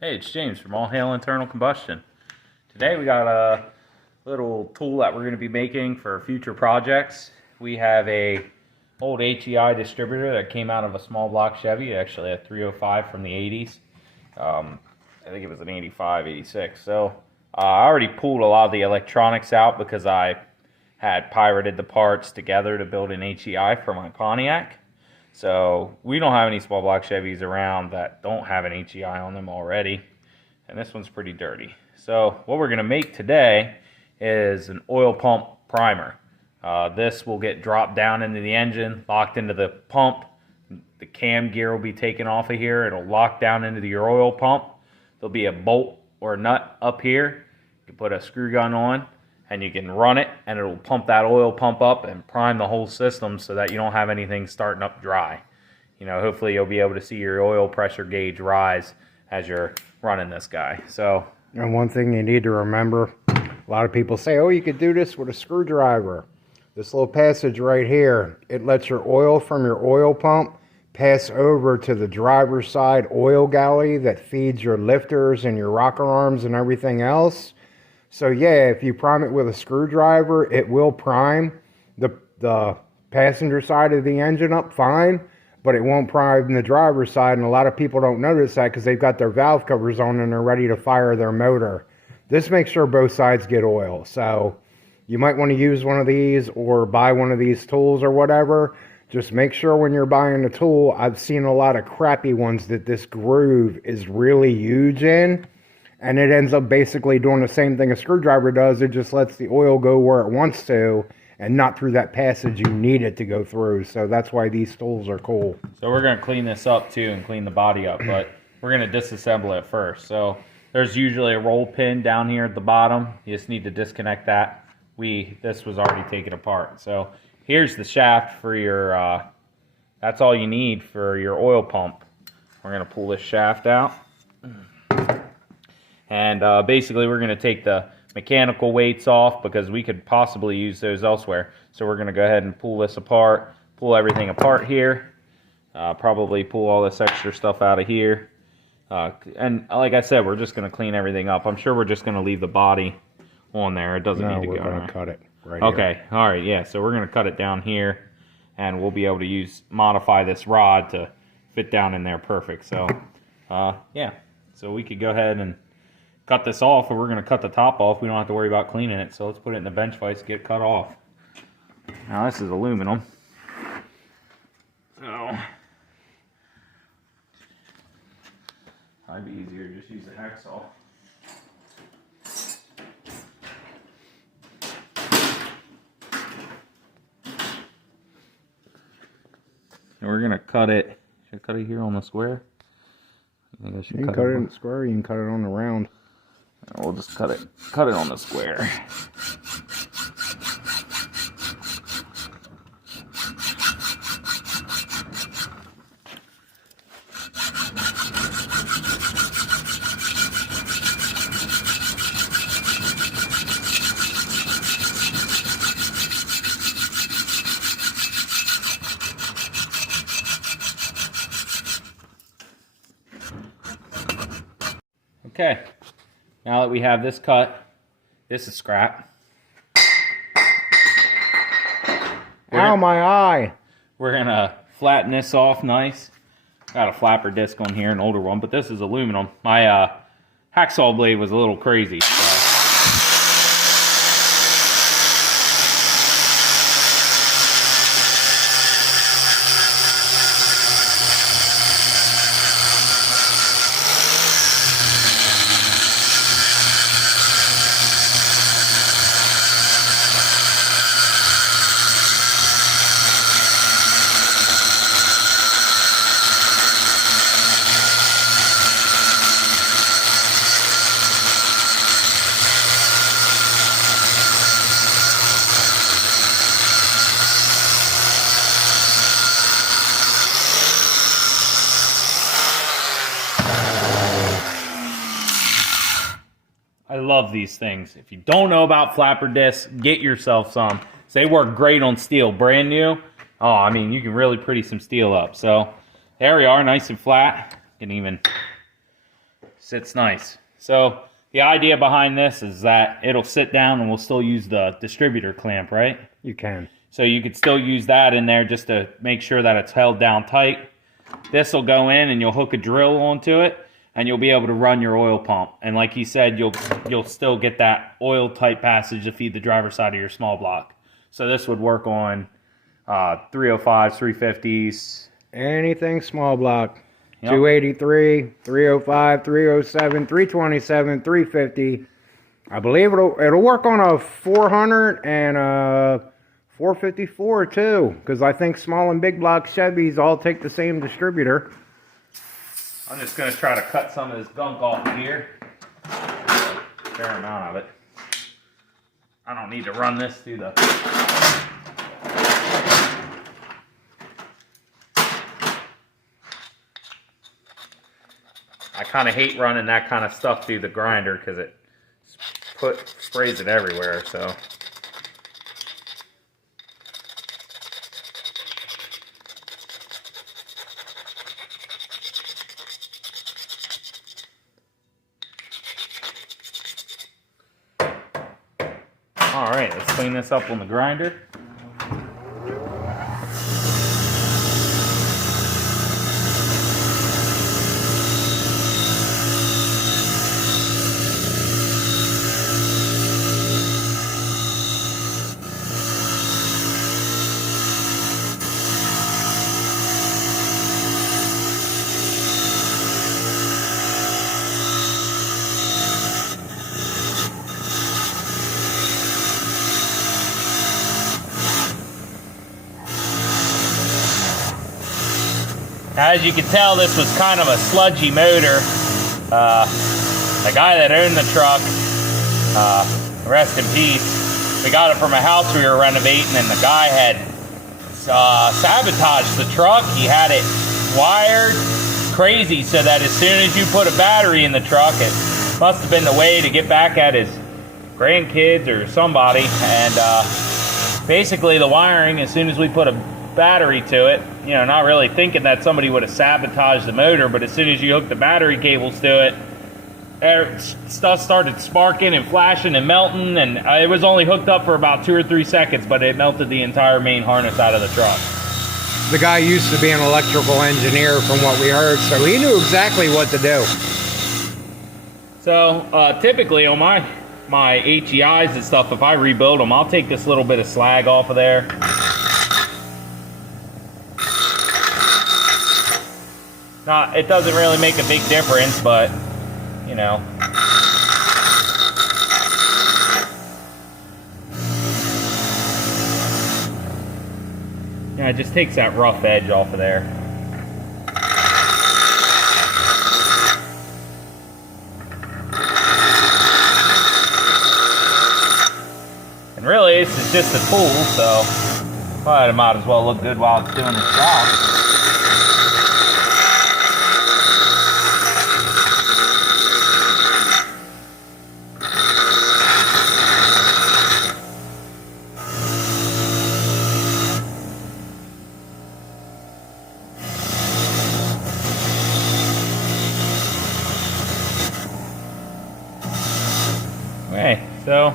Hey, it's James from All Hail Internal Combustion. Today we got a little tool that we're going to be making for future projects. We have a old HEI distributor that came out of a small block Chevy, actually a 305 from the 80s. I think it was an 85, 86. So I already pulled a lot of the electronics out because I had pirated the parts together to build an HEI for my Pontiac. So we don't have any small block Chevys around that don't have an HEI on them already. And this one's pretty dirty. So what we're going to make today is an oil pump primer. This will get dropped down into the engine, locked into the pump. The cam gear will be taken off of here. It'll lock down into your oil pump. There'll be a bolt or a nut up here. You can put a screw gun on and you can run it, and it'll pump that oil pump up and prime the whole system so that you don't have anything starting up dry. You know, hopefully you'll be able to see your oil pressure gauge rise as you're running this guy. So, and one thing you need to remember, a lot of people say, oh, you could do this with a screwdriver. This little passage right here, it lets your oil from your oil pump pass over to the driver's side oil galley that feeds your lifters and your rocker arms and everything else. So yeah, if you prime it with a screwdriver, it will prime the passenger side of the engine up fine, but it won't prime the driver's side, and a lot of people don't notice that because they've got their valve covers on and they're ready to fire their motor. This makes sure both sides get oil, so you might want to use one of these or buy one of these tools or whatever. Just make sure when you're buying a tool, I've seen a lot of crappy ones that this groove is really huge in. And it ends up basically doing the same thing a screwdriver does. It just lets the oil go where it wants to and not through that passage you need it to go through. So that's why these tools are cool. So we're going to clean this up too and clean the body up, but we're going to disassemble it first. So there's usually a roll pin down here at the bottom. You just need to disconnect that. This was already taken apart. So here's the shaft for your, that's all you need for your oil pump. We're going to pull this shaft out. And basically we're going to take the mechanical weights off because we could possibly use those elsewhere. So we're going to go ahead and pull this apart, pull everything apart here, probably pull all this extra stuff out of here. And like I said, we're just going to clean everything up. I'm sure we're just going to leave the body on there. It doesn't need to go. No, we're going to cut it right here. Okay, all right, yeah. So we're going to cut it down here, and we'll be able to modify this rod to fit down in there perfect. So, yeah. So we could go ahead and cut this off, or we're going to cut the top off. We don't have to worry about cleaning it. So let's put it in the bench vise, get it cut off. Now this is aluminum. So might be easier to just use the hacksaw. And we're going to cut it. Should I cut it here on the square? You can cut it in the square, you can cut it on the round. We'll just cut it on the square. Okay, now that we have this cut, this is scrap. Ow, my eye! We're going to flatten this off nice. Got a flapper disc on here, an older one, but this is aluminum. My hacksaw blade was a little crazy. So. I love these things. If you don't know about flapper discs, get yourself some. They work great on steel, brand new. Oh, I mean, you can really pretty some steel up. So there we are, nice and flat. You can even Sits nice. So the idea behind this is that it'll sit down and we'll still use the distributor clamp, right? You can. So you could still use that in there just to make sure that it's held down tight. This will go in and you'll hook a drill onto it and you'll be able to run your oil pump. And like he said, you'll still get that oil tight passage to feed the driver's side of your small block. So this would work on 305s, 350s. Anything small block. Yep. 283, 305, 307, 327, 350. I believe it'll work on a 400 and a 454 too, because I think small and big block Chevys all take the same distributor. I'm just going to try to cut some of this gunk off here. Fair amount of it. I don't need to run this through the... I kind of hate running that kind of stuff through the grinder because it sprays it everywhere, so... Alright, let's clean this up on the grinder. As you can tell, this was kind of a sludgy motor. The guy that owned the truck, rest in peace, we got it from a house we were renovating, and the guy had sabotaged the truck. He had it wired crazy so that as soon as you put a battery in the truck, it must have been the way to get back at his grandkids or somebody. And basically the wiring, as soon as we put a battery to it, you know, not really thinking that somebody would have sabotaged the motor, but as soon as you hook the battery cables to it, stuff started sparking and flashing and melting, and it was only hooked up for about 2 or 3 seconds, but it melted the entire main harness out of the truck. The guy used to be an electrical engineer from what we heard, so he knew exactly what to do. So typically on my HEIs and stuff, if I rebuild them, I'll take this little bit of slag off of there. It doesn't really make a big difference, but, you know. Yeah, it just takes that rough edge off of there. And really, this is just a tool, so well, it might as well look good while it's doing its job. Okay, so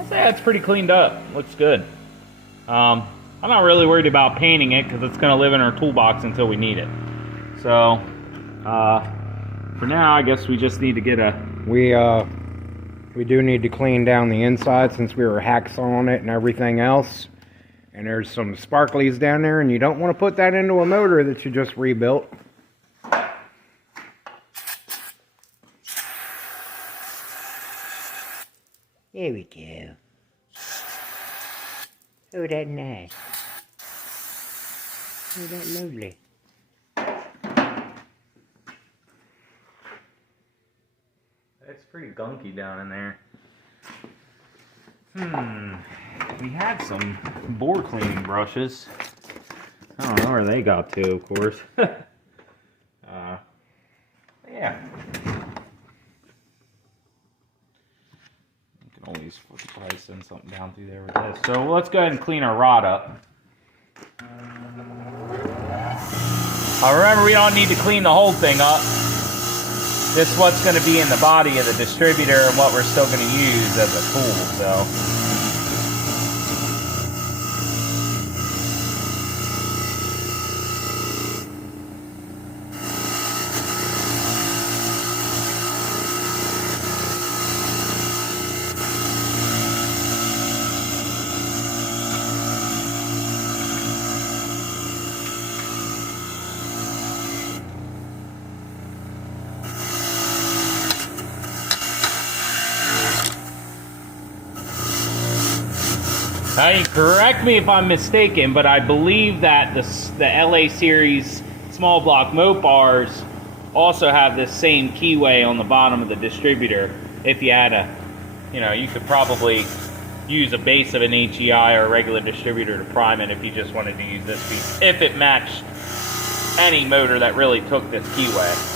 I'd say that's pretty cleaned up. Looks good. I'm not really worried about painting it because it's going to live in our toolbox until we need it. So, for now, I guess we just need to get a... We do need to clean down the inside since we were hacksawing it and everything else. And there's some sparklies down there, and you don't want to put that into a motor that you just rebuilt. There we go. Oh, that's nice. Oh, that's lovely. It's pretty gunky down in there. We had some bore cleaning brushes. I don't know where they got to, of course. Yeah. Always probably send something down through there with this. So let's go ahead and clean our rod up. Remember, we don't need to clean the whole thing up. this is what's going to be in the body of the distributor and what we're still going to use as a tool. So. Correct me if I'm mistaken, but I believe that the LA series small block Mopars also have this same keyway on the bottom of the distributor. If you had a, you could probably use a base of an HEI or a regular distributor to prime it if you just wanted to use this piece, if it matched any motor that really took this keyway.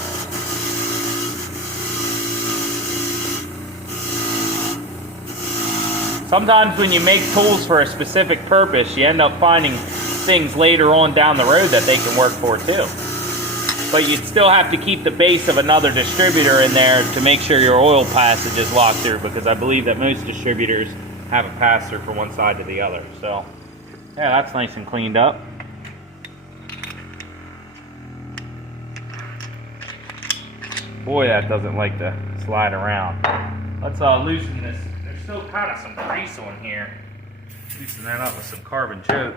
Sometimes when you make tools for a specific purpose, you end up finding things later on down the road that they can work for too. But you'd still have to keep the base of another distributor in there to make sure your oil passage is locked through, because I believe that most distributors have a pass-through from one side to the other. So, yeah, that's nice and cleaned up. Boy, that doesn't like to slide around. Let's loosen this. Still kind of some grease on here. Loosen that up with some carbon choke.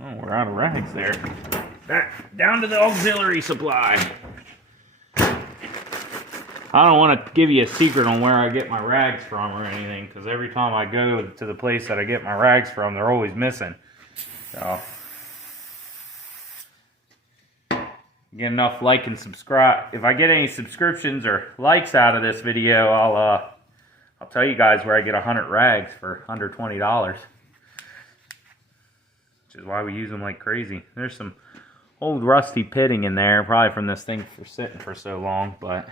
Oh, we're out of rags there. Back down to the auxiliary supply. I don't want to give you a secret on where I get my rags from or anything, because every time I go to the place that I get my rags from, they're always missing. So, get enough like and subscribe. If I get any subscriptions or likes out of this video, I'll tell you guys where I get 100 rags for under $20, which is why we use them like crazy. There's some old rusty pitting in there, probably from this thing for sitting for so long, but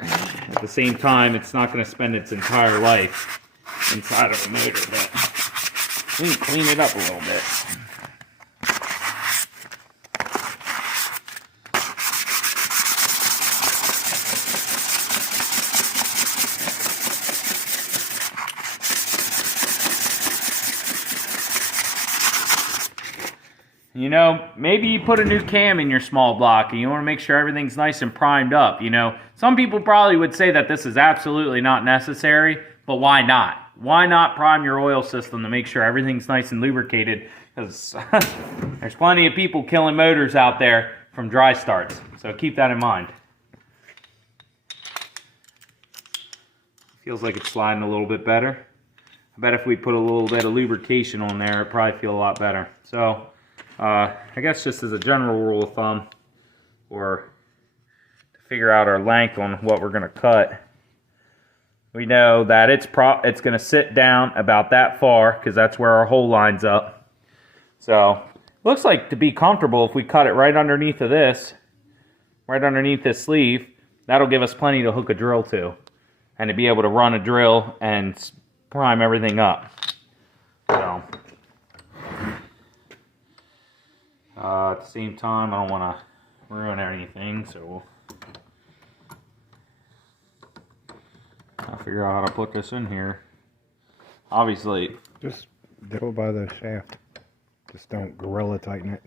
at the same time, it's not going to spend its entire life inside of a motor, but we can clean it up a little bit. Maybe you put a new cam in your small block and you want to make sure everything's nice and primed up. Some people probably would say that this is absolutely not necessary, but why not? Why not prime your oil system to make sure everything's nice and lubricated? Because there's plenty of people killing motors out there from dry starts. So keep that in mind. Feels like it's sliding a little bit better. I bet if we put a little bit of lubrication on there, it'd probably feel a lot better. So, I guess just as a general rule of thumb, or to figure out our length on what we're going to cut, we know that it's going to sit down about that far, because that's where our hole lines up. So, looks like to be comfortable if we cut it right underneath of this, right underneath this sleeve, that'll give us plenty to hook a drill to, and to be able to run a drill and prime everything up. So, at the same time, I don't want to ruin anything, so I'll figure out how to put this in here. Obviously, just go by the shaft. Just don't gorilla tighten it.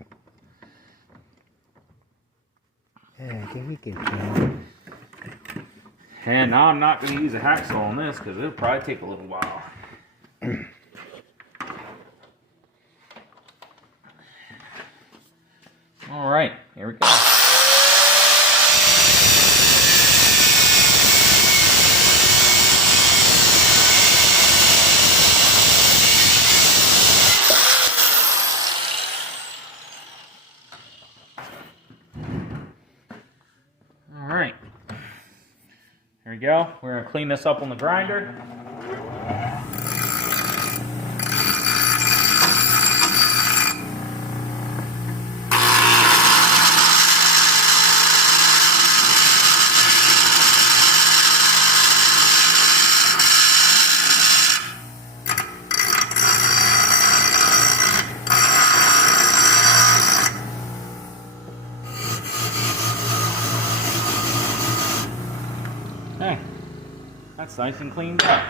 And now I'm not going to use a hacksaw on this because it'll probably take a little while. All right, here we go. All right, here we go. We're going to clean this up on the grinder. That's nice and cleaned up.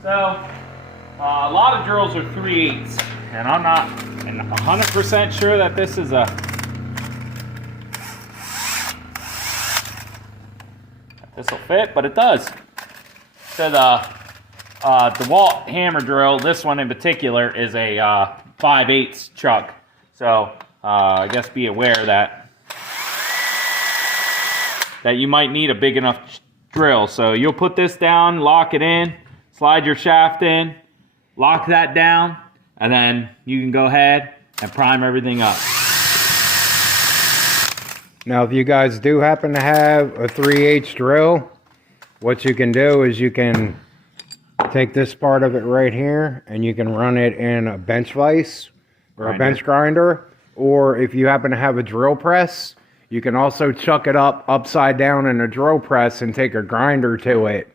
So, a lot of drills are 3/8, and I'm not 100% sure that this is this will fit, but it does. So the DeWalt hammer drill, this one in particular, is a 5/8 chuck. So I guess be aware that you might need a big enough drill. So you'll put this down, lock it in, slide your shaft in, lock that down, and then you can go ahead and prime everything up. Now, if you guys do happen to have a 3/8 drill, what you can do is you can take this part of it right here and you can run it in a bench vise or a bench grinder. Or if you happen to have a drill press, you can also chuck it upside down in a drill press and take a grinder to it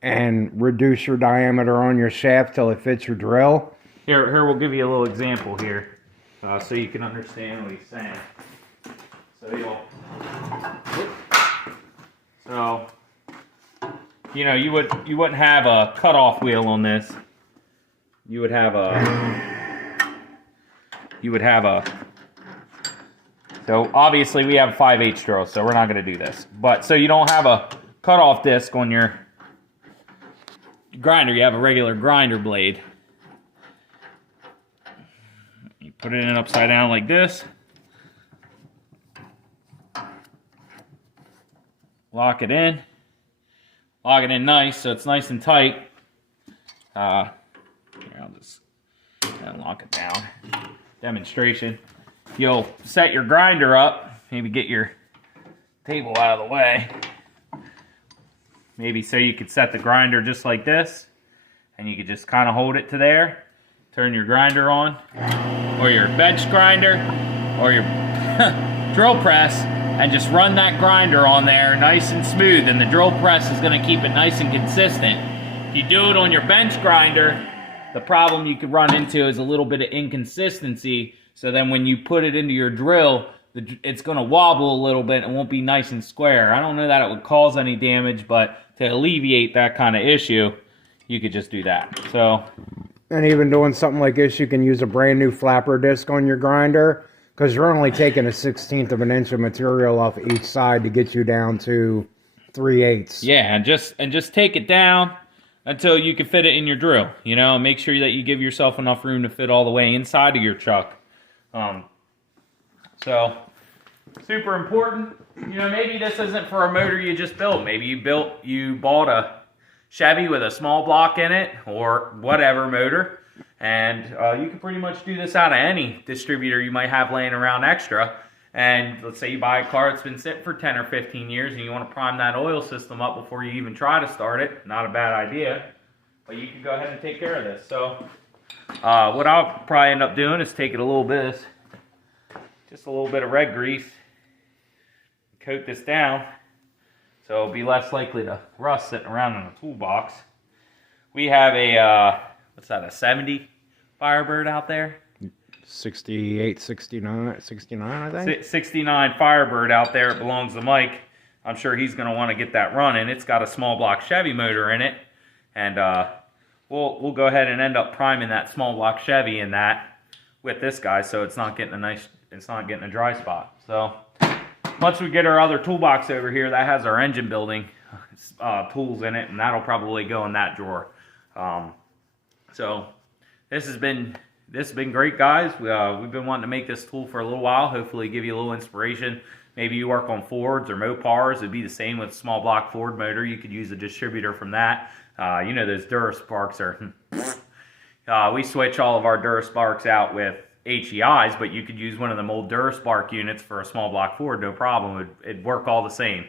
and reduce your diameter on your shaft till it fits your drill. Here we'll give you a little example here, so you can understand what he's saying. So you know, you wouldn't have a cutoff wheel on this. You would have a. So obviously we have a 5/8 drill, so we're not going to do this. But so you don't have a cutoff disc on your grinder. You have a regular grinder blade. You put it in upside down like this. Lock it in. Lock it in nice, so it's nice and tight. Here, I'll just lock it down. Demonstration. You'll set your grinder up. Maybe get your table out of the way. Maybe so you could set the grinder just like this, and you could just kind of hold it to there. Turn your grinder on, or your bench grinder, or your drill press, and just run that grinder on there nice and smooth, and the drill press is going to keep it nice and consistent. If you do it on your bench grinder, the problem you could run into is a little bit of inconsistency. So then when you put it into your drill, it's going to wobble a little bit and won't be nice and square. I don't know that it would cause any damage, but to alleviate that kind of issue, you could just do that. So, and even doing something like this, you can use a brand new flapper disc on your grinder, because you're only taking a 1/16 of an inch of material off each side to get you down to 3/8. Yeah, and just take it down until you can fit it in your drill. You know, make sure that you give yourself enough room to fit all the way inside of your chuck. So super important. You know, maybe this isn't for a motor you just built. Maybe you bought a Chevy with a small block in it, or whatever motor. And you can pretty much do this out of any distributor you might have laying around extra. And let's say you buy a car that's been sitting for 10 or 15 years and you want to prime that oil system up before you even try to start it. Not a bad idea. But you can go ahead and take care of this. So what I'll probably end up doing is taking a little bit of red grease, coat this down so it'll be less likely to rust sitting around in a toolbox. We have a what's that, a 70 Firebird out there? 68, 69, I think. 69 Firebird out there. It belongs to Mike. I'm sure he's going to want to get that running. It's got a small block Chevy motor in it, and we'll go ahead and end up priming that small block Chevy in that with this guy, so it's not getting a dry spot. So once we get our other toolbox over here, that has our engine building tools in it, and that'll probably go in that drawer. So this has been great, guys. We've been wanting to make this tool for a little while. Hopefully give you a little inspiration. Maybe you work on Fords or Mopars. It'd be the same with small block Ford motor. You could use a distributor from that. You know, those Durasparks are... we switch all of our Durasparks out with HEIs, but you could use one of them old Duraspark units for a small block Ford, no problem. It'd work all the same.